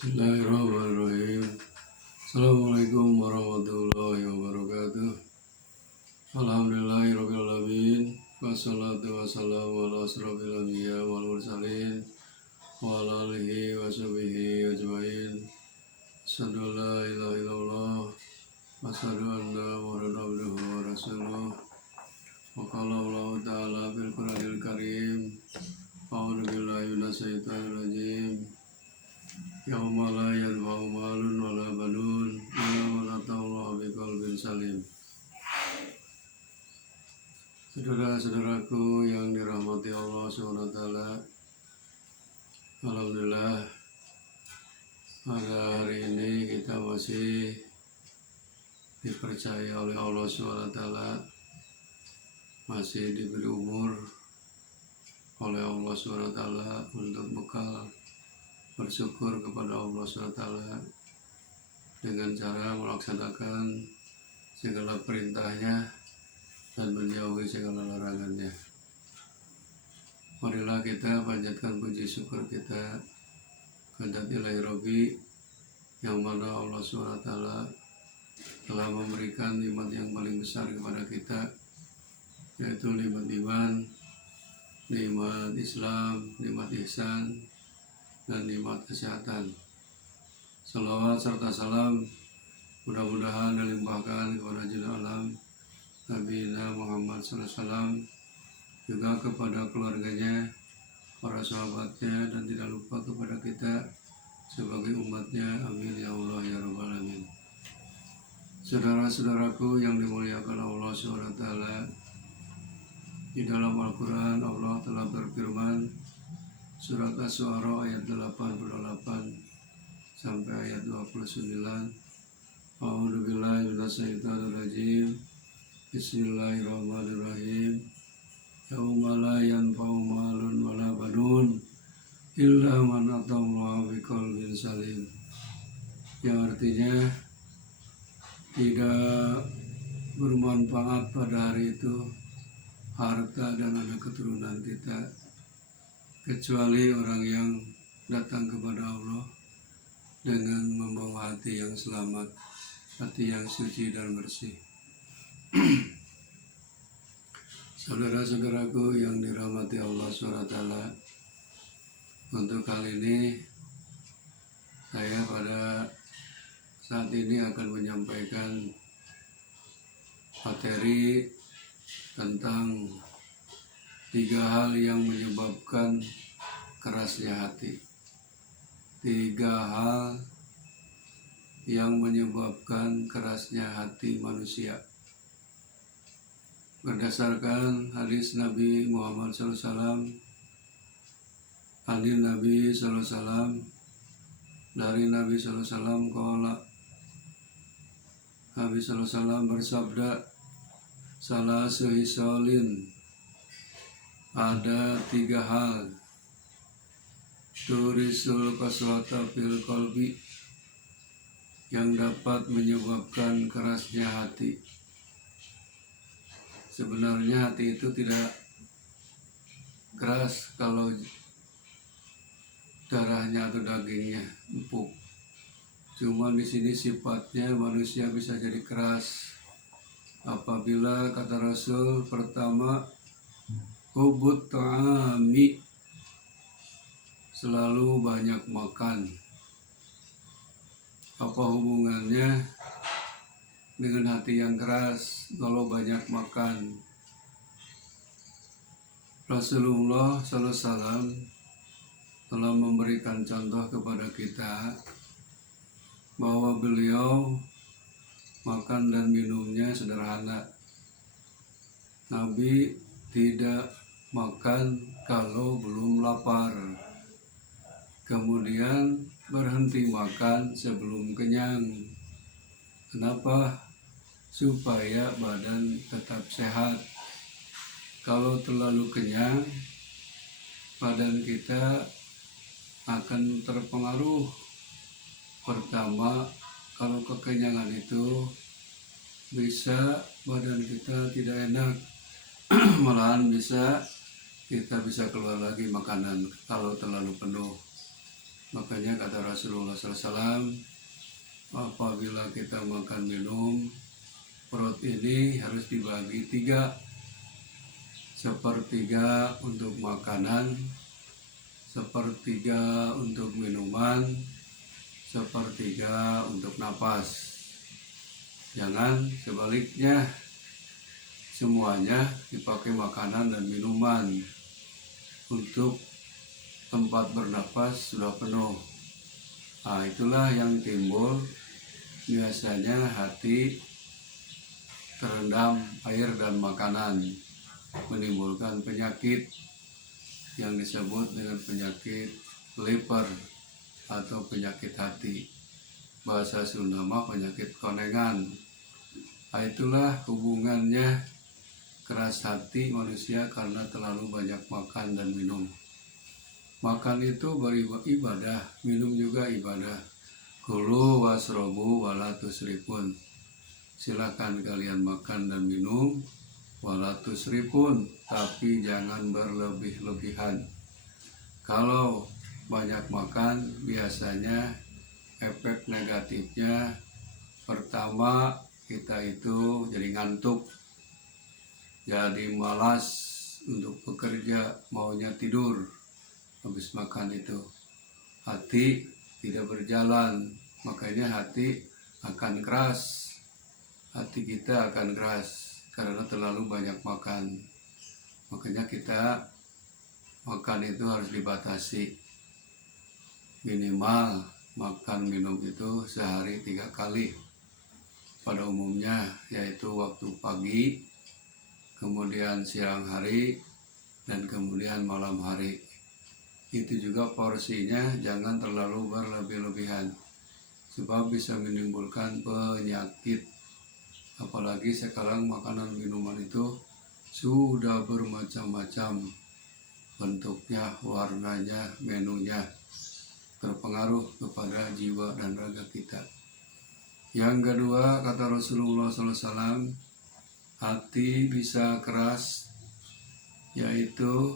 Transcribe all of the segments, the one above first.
Bismillahirrahmanirrahim. Assalamualaikum warahmatullahi wabarakatuh. Alhamdulillahirrahmanirrahim. Wassalatu wassalamu ala asrofil anbiya wal mursalin wa ala alihi wa sahbihi ajmain. Asyhadu an la ilaha illallah wa asyhadu anna Muhammadan abduhu wa rasuluh. Wa qala Allah ta'ala fil Qur'anil Karim. A'udzu billahi minasyaitonir rajim. Yauma la yanfa'u malun wala banun illa man atallaha biqalbin salim. Saudara-saudaraku yang dirahmati Allah SWT, alhamdulillah pada hari ini kita masih dipercaya oleh Allah SWT, masih diberi umur oleh Allah SWT untuk bekal bersyukur kepada Allah SWT dengan cara melaksanakan segala perintahnya dan menjauhi segala larangannya. Marilah kita panjatkan puji syukur kita kepada Ilahi Rabbi yang mana Allah SWT telah memberikan nikmat yang paling besar kepada kita, yaitu nikmat iman, nikmat Islam, nikmat ihsan, dan nikmat kesehatan. Salawat serta salam mudah-mudahan dilimpahkan kepada junjungan alam Nabi Muhammad SAW, juga kepada keluarganya, para sahabatnya, dan tidak lupa kepada kita sebagai umatnya. Amin ya Allah ya Rabbal Alamin. Saudara-saudaraku yang dimuliakan Allah SWT, di dalam Al-Quran Allah telah berfirman, Surat Asy-Syu'ara ayat 88 sampai ayat 29. A'udzubillahi minasyaitonirrajim. Bismillahirrahmanirrahim. Yauma la yanfa'u malun wala banun illa man atallaha biqalbin salim. Yang artinya tidak bermanfaat pada hari itu harta dan anak keturunan kita, kecuali orang yang datang kepada Allah dengan membawa hati yang selamat, hati yang suci dan bersih. Saudara-saudaraku yang dirahmati Allah SWT, untuk kali ini saya pada saat ini akan menyampaikan materi tentang 3 hal yang menyebabkan kerasnya hati. 3 hal yang menyebabkan kerasnya hati manusia. Berdasarkan hadis Nabi Muhammad SAW, hadis Nabi SAW, dari Nabi SAW qala, Nabi SAW bersabda, salah sehisolin, ada 3 hal turisul qaswata fil qalbi, yang dapat menyebabkan kerasnya hati. Sebenarnya hati itu tidak keras kalau darahnya atau dagingnya empuk. Cuma di sini sifatnya manusia bisa jadi keras apabila, kata Rasul, pertama, hubut ta'ami, selalu banyak makan. Apa hubungannya dengan hati yang keras kalau banyak makan? Rasulullah SAW telah memberikan contoh kepada kita bahwa beliau makan dan minumnya sederhana. Nabi tidak makan kalau belum lapar, kemudian berhenti makan sebelum kenyang. Kenapa? Supaya badan tetap sehat. Kalau terlalu kenyang, badan kita akan terpengaruh. Pertama, kalau kekenyangan itu bisa badan kita tidak enak, malahan kita bisa keluar lagi makanan kalau terlalu penuh. Makanya kata Rasulullah SAW, apabila kita makan minum, perut ini harus dibagi 3, sepertiga untuk makanan, sepertiga untuk minuman, sepertiga untuk napas. Jangan sebaliknya, semuanya dipakai makanan dan minuman. Untuk tempat bernapas sudah penuh. Nah, itulah yang timbul biasanya hati terendam air dan makanan, menimbulkan penyakit yang disebut dengan penyakit liver atau penyakit hati. Bahasa Sunda mah penyakit konengan. Nah, itulah hubungannya keras hati manusia karena terlalu banyak makan dan minum. Makan itu beribadah, minum juga ibadah. Kulu wasrobu wala tusrifun. Silakan kalian makan dan minum, wala tusrifun, tapi jangan berlebih-lebihan. Kalau banyak makan, biasanya efek negatifnya pertama kita itu jadi ngantuk, jadi malas untuk bekerja, maunya tidur. Habis makan itu hati tidak berjalan, makanya hati akan keras. Hati kita akan keras karena terlalu banyak makan. Makanya kita makan itu harus dibatasi. Minimal makan minum itu sehari 3 kali. Pada umumnya yaitu waktu pagi, kemudian siang hari, dan kemudian malam hari. Itu juga porsinya jangan terlalu berlebih-lebihan, sebab bisa menimbulkan penyakit. Apalagi sekarang makanan minuman itu sudah bermacam-macam bentuknya, warnanya, menunya, terpengaruh kepada jiwa dan raga kita. Yang kedua, kata Rasulullah SAW, hati bisa keras, yaitu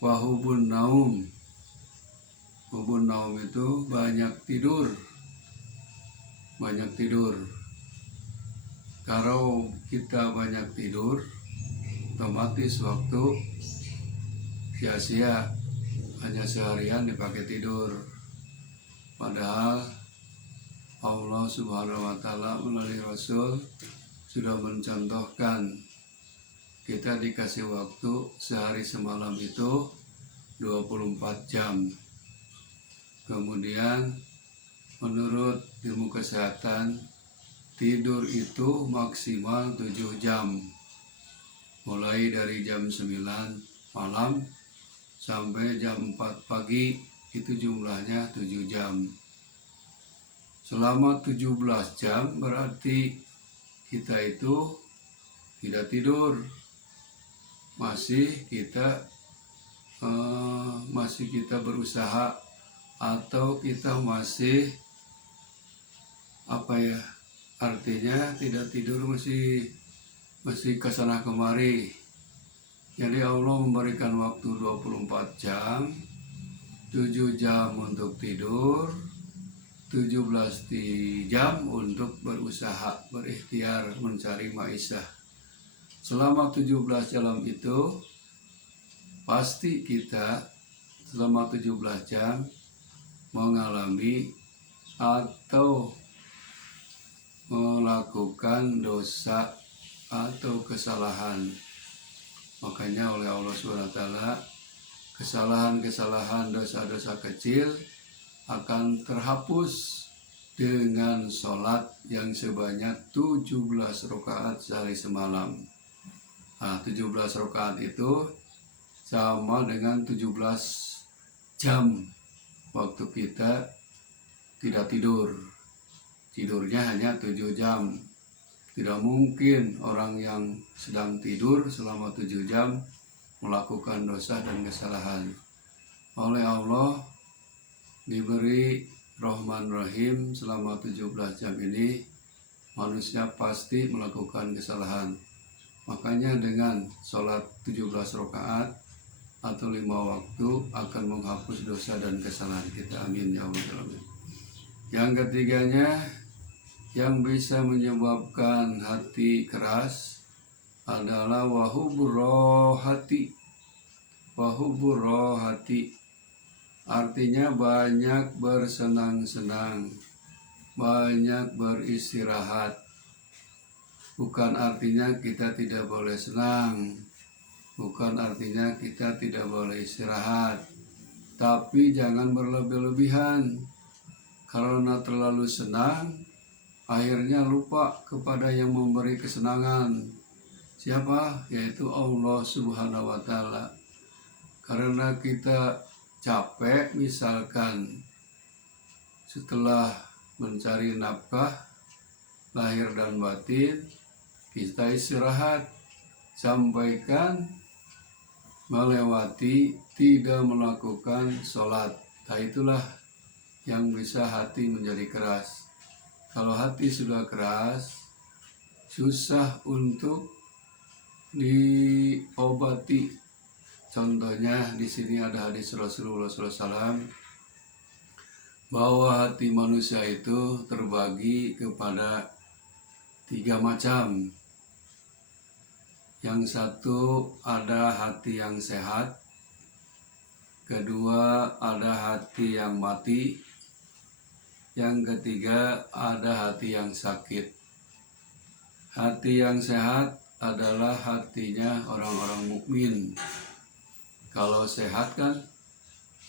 wahubun naum. Hubun naum itu banyak tidur. Kalau kita banyak tidur, otomatis waktu sia-sia, hanya seharian dipakai tidur. Padahal Allah Subhanahu wa Ta'ala melalui Rasul sudah mencontohkan kita dikasih waktu sehari semalam itu 24 jam. Kemudian menurut ilmu kesehatan, tidur itu maksimal 7 jam. Mulai dari jam 9 malam sampai jam 4 pagi, itu jumlahnya 7 jam. Selama 17 jam berarti kita itu tidak tidur. Masih kita berusaha, atau kita masih artinya tidak tidur, masih kesana kemari. Jadi Allah memberikan waktu 24 jam, 7 jam untuk tidur, 17 jam untuk berusaha, berikhtiar, mencari maisha. Selama 17 jam itu, pasti kita selama 17 jam mengalami atau melakukan dosa atau kesalahan. Makanya oleh Allah SWT, kesalahan-kesalahan, dosa-dosa kecil akan terhapus dengan sholat yang sebanyak 17 rakaat sehari semalam. Nah, 17 rakaat itu sama dengan 17 jam waktu kita tidak tidur. Tidurnya hanya 7 jam. Tidak mungkin orang yang sedang tidur selama 7 jam melakukan dosa dan kesalahan. Oleh Allah diberi Rahman Rahim, selama 17 jam ini manusia pasti melakukan kesalahan. Makanya dengan sholat 17 rakaat atau 5 waktu akan menghapus dosa dan kesalahan kita. Amin ya Allah. Yang ketiganya, yang bisa menyebabkan hati keras adalah wahuburohati. Wahuburohati artinya banyak bersenang-senang, banyak beristirahat. Bukan artinya kita tidak boleh senang, bukan artinya kita tidak boleh istirahat, tapi jangan berlebih-lebihan. Karena terlalu senang, akhirnya lupa kepada yang memberi kesenangan. Siapa? Yaitu Allah Subhanahu wa Ta'ala. Karena kita capek, misalkan setelah mencari nafkah lahir dan batin, kita istirahat, sampaikan melewati tidak melakukan sholat. Nah, itulah yang bisa hati menjadi keras. Kalau hati sudah keras, susah untuk diobati. Contohnya di sini ada hadis Rasulullah SAW bahwa hati manusia itu terbagi kepada 3 macam. Yang satu ada hati yang sehat, kedua ada hati yang mati, yang ketiga ada hati yang sakit. Hati yang sehat adalah hatinya orang-orang mukmin. Kalau sehat kan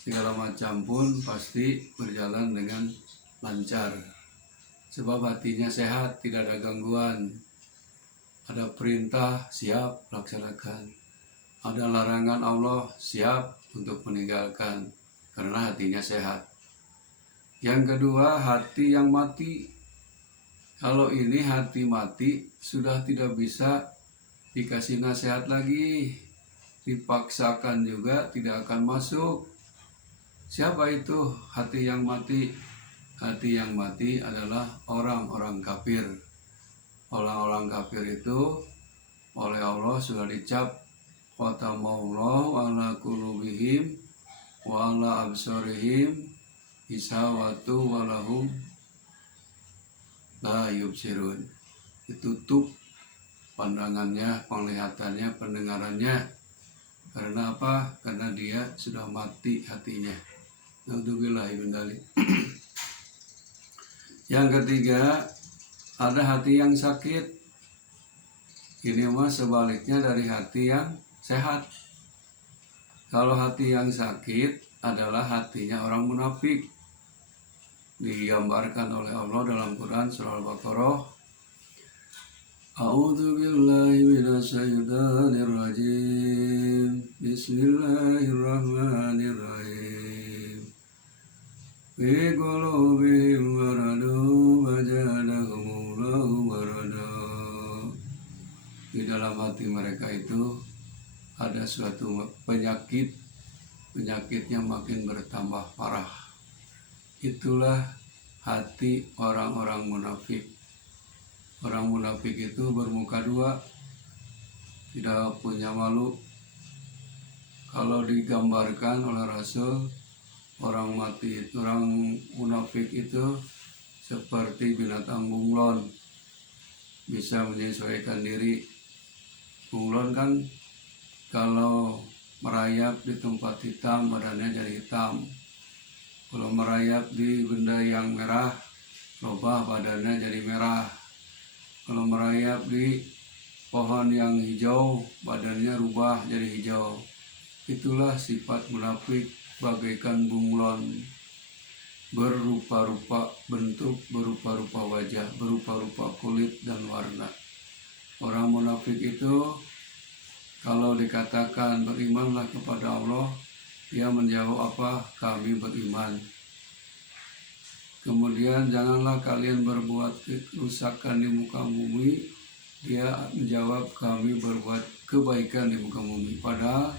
segala macam pun pasti berjalan dengan lancar. Sebab hatinya sehat, tidak ada gangguan. Ada perintah, siap laksanakan. Ada larangan Allah, siap untuk meninggalkan. Karena hatinya sehat. Yang kedua, hati yang mati. Kalau ini hati mati, sudah tidak bisa dikasih nasihat lagi. Dipaksakan juga tidak akan masuk. Siapa itu hati yang mati? Hati yang mati adalah orang-orang kafir. Orang-orang kafir itu oleh Allah sudah dicap Watamawallahu ala qulubihim wa ala absarihim isawatu walahum la yubsirun. Ditutup pandangannya, penglihatannya, pendengarannya. Karena apa? Karena dia sudah mati hatinya. Naudzubillah min dzalik. Yang ketiga, ada hati yang sakit. Ini mah sebaliknya dari hati yang sehat. Kalau hati yang sakit adalah hatinya orang munafik. Digambarkan oleh Allah dalam Quran surah Al-Baqarah. A'udzu billahi minasyaitonir rajim. Bismillahirrahmanirrahim. Fi qulubihim maradun fazadahumullahu marada. Di dalam hati mereka itu ada suatu penyakit. Penyakitnya makin bertambah parah. Itulah hati orang-orang munafik. Orang munafik itu bermuka dua, tidak punya malu. Kalau digambarkan oleh Rasul, orang munafik itu seperti binatang bunglon, bisa menyesuaikan diri. Bunglon kan kalau merayap di tempat hitam badannya jadi hitam. Kalau merayap di benda yang merah, rubah badannya jadi merah. Kalau merayap di pohon yang hijau, badannya rubah jadi hijau. Itulah sifat munafik, bagaikan bunglon, berupa-rupa bentuk, berupa-rupa wajah, berupa-rupa kulit dan warna. Orang munafik itu kalau dikatakan berimanlah kepada Allah, dia menjawab apa? Kami beriman. Kemudian janganlah kalian berbuat kerusakan di muka bumi. Dia menjawab kami berbuat kebaikan di muka bumi. Padahal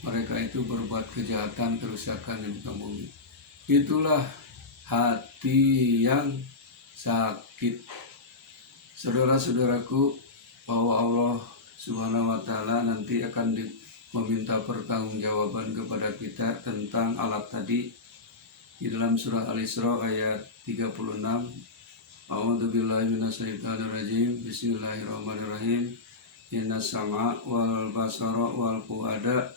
mereka itu berbuat kejahatan, kerusakan di muka bumi. Itulah hati yang sakit. Saudara-saudaraku, bahwa Allah Subhanahu wa Ta'ala nanti akan meminta pertanggungjawaban kepada kita tentang alat tadi di dalam surah Al-Isra ayat 36. A'udzubillahi minasyaitonirrajim. Bismillahirrahmanirrahim. Innas sam'a wal basara wal fuada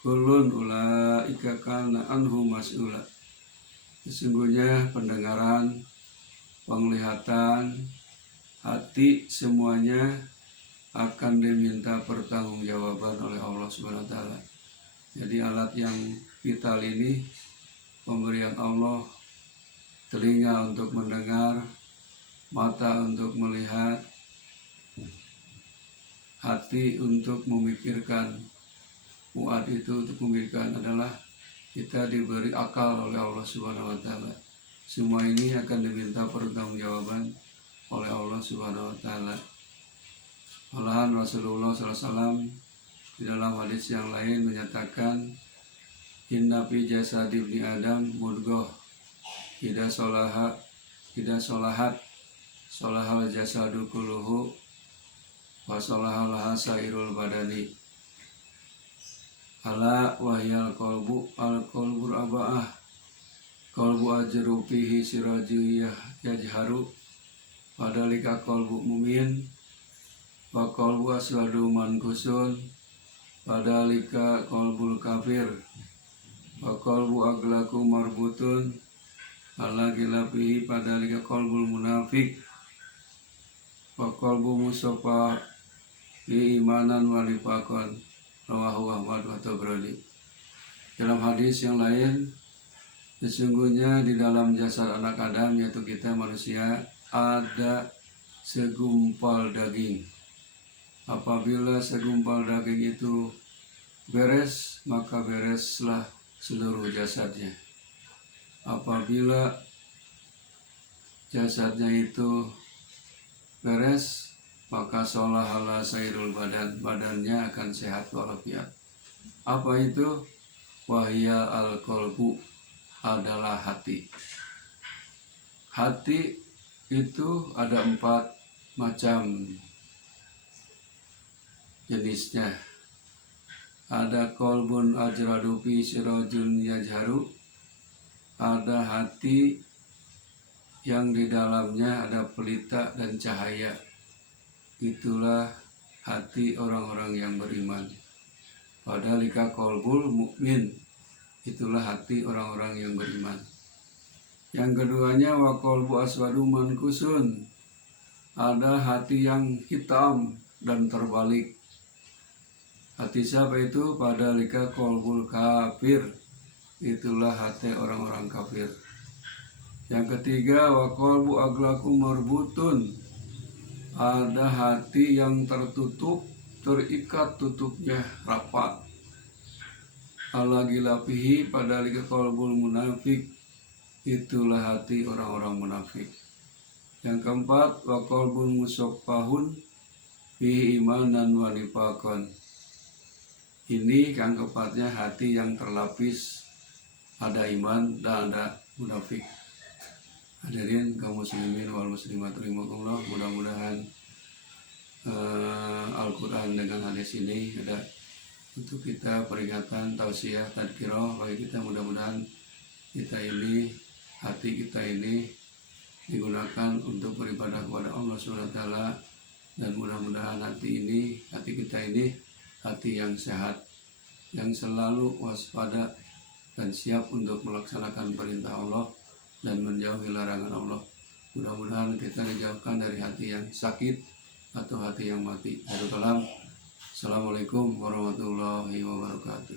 kullun ulaika kana anhu mas'ula. Sesungguhnya pendengaran, penglihatan, hati semuanya akan diminta pertanggungjawaban oleh Allah Subhanahu wa taala. Jadi alat yang vital ini pemberian Allah, telinga untuk mendengar, mata untuk melihat, hati untuk memikirkan. Fuad itu untuk memikirkan adalah kita diberi akal oleh Allah Subhanahu wa taala. Semua ini akan diminta pertanggungjawaban oleh Allah Subhanahu wa taala. Malahan Rasulullah SAW di dalam hadis yang lain menyatakan, inna fi jasadi ibni Adam mudghah idza solahat solahal jasadu kulluhu wa solahal sairul badani. Ala wahyal qalbu arba'ah qalbu ajru fihi siraju yajharu padalika qalbu mu'min wa qalbu aswadu mankusun padalika qalbul kafir wa qalbu aglaku marbutun ala gilafihi padalika qalbul munafik wa qalbu musafa bi imanan wa nifaqan. Rawahu Ahmad wa Tabrani. Dalam hadis yang lain, sesungguhnya di dalam jasad anak Adam, yaitu kita manusia, ada segumpal daging. Apabila segumpal daging itu beres, maka bereslah seluruh jasadnya. Apabila jasadnya itu beres, maka sholahala sairul badannya akan sehat walafiat. Apa itu? Wahya al-qalbu adalah hati. Hati itu ada 4 macam jenisnya. Ada qalbun ajradu fi sirajun yajharu. Ada hati yang di dalamnya ada pelita dan cahaya. Itulah hati orang-orang yang beriman. Padalika qalbul mukmin, itulah hati orang-orang yang beriman. Yang keduanya wa qalbu aswadu mankusun, ada hati yang hitam dan terbalik. Hati siapa itu? Padalika qalbul kafir, itulah hati orang-orang kafir. Yang ketiga wa qalbu aglaku marbutun, ada hati yang tertutup, terikat tutupnya rapat. Ala gilafihi padalika qalbul munafik, itulah hati orang-orang munafik. Yang keempat wa qalbun musaffahun fihi imanan wa nifaqan. Ini yang keempatnya hati yang terlapis, ada iman dan ada munafik. Hadirin kaum muslimin wal muslimat rahimakumullah, mudah-mudahan Al-Quran dengan hadis ini ada untuk kita peringatan, tausiah, tadkirah bagi kita. Mudah-mudahan kita ini, hati kita ini digunakan untuk beribadah kepada Allah SWT, dan mudah-mudahan hati kita ini hati yang sehat, yang selalu waspada dan siap untuk melaksanakan perintah Allah dan menjauhi larangan Allah. Mudah-mudahan kita dijauhkan dari hati yang sakit atau hati yang mati. Assalamualaikum warahmatullahi wabarakatuh.